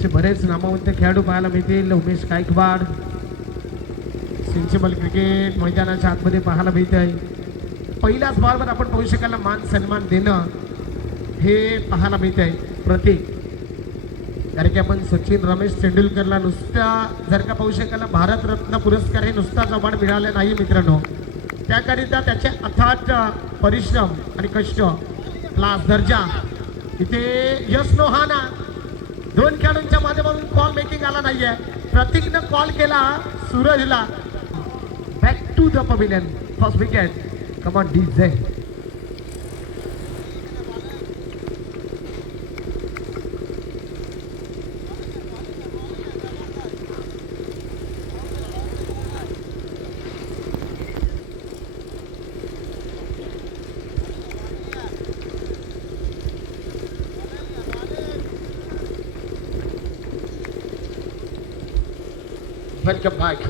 चे बरेच नामवंत खेळाडू पाहायला मिळतील. उमेश गायकवाड सिंचबल क्रिकेट मैदानाच्या आतमध्ये पाहायला मिळत आहे. पहिल्याच बॉलवर आपण पाहू शकाल मान सन्मान देणं हे पाहायला मिळत आहे. प्रतीक कारण की आपण सचिन रमेश तेंडुलकरला नुसता जर का पाहू शकाल भारतरत्न पुरस्कार हे नुसताच अवॉर्ड मिळाले नाही मित्रांनो. त्याकरिता त्याचे अथाट परिश्रम आणि कष्ट क्लास दर्जा इथे यश नोहाना दोन खेळाडूंच्या माध्यमातून कॉल मेकिंग आला नाहीये. प्रतीकनं कॉल केला सूरजला. Back to the pavilion first wicket. Come on DJ. Welcome back.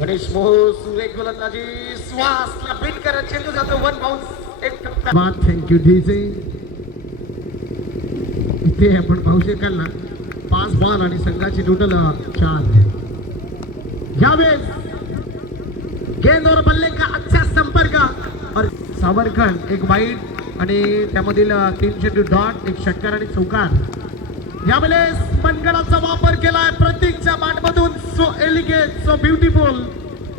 Ganesh Mohol सुरेख गोलंदाजी श्वासला बीट करत चेंडू जातो. वन बाउन्स एक टप्पा. Thank you DJ. इथे आपण पाहू शकाल ना 5 बॉल आणि संघाची टोटल 4. यावेळेस गेंदवर बल्ले का अच्छा संपर्क और सावरकर एक वाईट आणि त्यामधील 3 चेंडू डॉट एक षटकार आणि चौकार. यावेळेस मनगडाचा वापर केलाय प्रतीकच्या बॅटमधून. So elegant so beautiful.